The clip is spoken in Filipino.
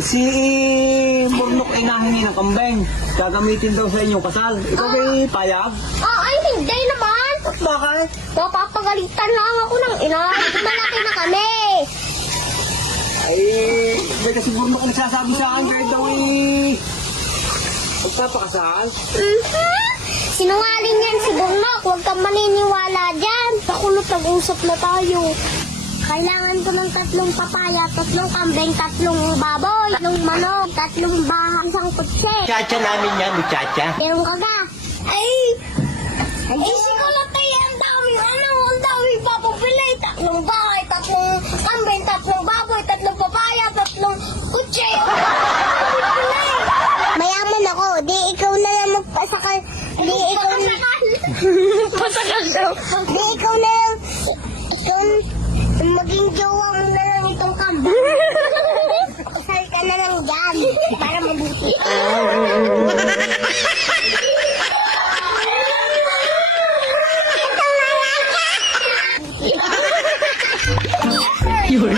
Si Burnok ay nahingi ng kambing. Gagamitin daw sa inyong kasal. Ikaw ay payag? Ay, hindi naman. Bakit? Papapagalitan lang ako ng ina. Malaki na kami. Ay, may kasi Burnok nagsasabi sa akin kahit daw magpapakasal. Sinungaling yan si Burnok. Huwag kang maniniwala dyan. Nakulot, nag-usap na tayo. Kailangan ko ng 3 papaya, 3 kambing, 3 baboy, 3 manok, 3 baha, 1 kutse. Chacha namin yan, muchacha. Meron ka ga? Ay, siguro tayo ang dami papapili. 3 bahay, 3 kambing, 3 baboy, 3 papaya, 3 kutse. Mayaman ako, di ikaw na lang magpasakal. Di ikaw na pasakal daw. Di ikaw na lang, maging jowa mo na lang itong kambing. Isal ka na lang dyan para mabuti. Yun.